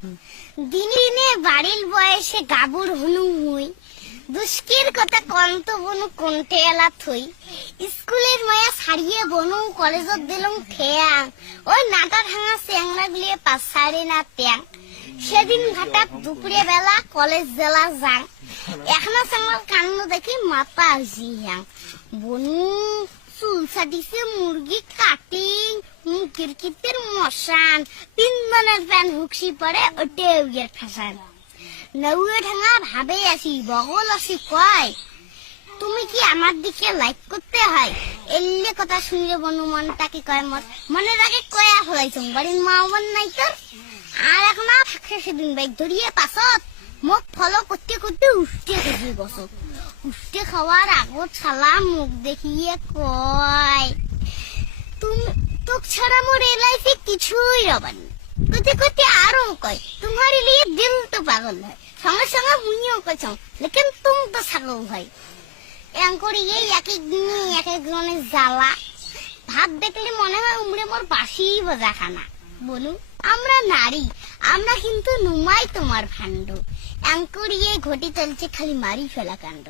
দিনে দিনে বাড়ির বয়সে গাবুর হনু মুই দুষ্কের কথা কন্ত বনু কোনটে এলা থই স্কুলের মায়া ছাড়িয়ে বনু কলেজত দিলুম ঠেয়াং ওই নাটা ভাঙা চেংরা গুলিয়ে পাছাড়ে না ট্যাং সেদিন ঘাটাত দুপুরে বেলা কলেজ জেলা যাং এখনো চাঙার কান্ন দেখি মাথা জিয়াং বনু চুল ছাটিছে মুরগি কাটিং কিরকিতের মশান তিনজনের প্যান হুকসি পরে ওটে উইয়ের ফাঁসান নৌয়ে ঢাঙা ভাবে আসি বগল আসি কয় তুমি কি আমার দিকে লাইক করতে হয় এলে কথা শুনলে বনু মনটাকে কয় মনের আগে কয়া হলাইছুম বাড়ির মা বোন নাই তোর আর এখন ফাঁকে সেদিন বাইক ধরিয়ে পাছত মুখ ফলো করতে করতে উঠতে গেছি বসত উঠতে খাওয়ার আগত শালা মুখ দেখিয়ে কয় তুমি তোক ছাড়া মোর এই লাইফে কিছুই রবানি করতে করতে আরো কয় তোমার লিয়ে দিল তো পাগল হয় সঙ্গে সঙ্গে মুইও কইছম লেকিন তুমি তো ছাগল ভাই এম করিয়ে এক এক দিনে এক এক জনের জ্বালা ভাত দেখলে মনে হয় উমরে মোর বাসি বাজা খানা বলু আমরা নারী আমরা কিন্তু নুমাই তোমার ভাণ্ড এম করিয়ে ঘটি চলছে খালি মারি ফেলা কাণ্ড।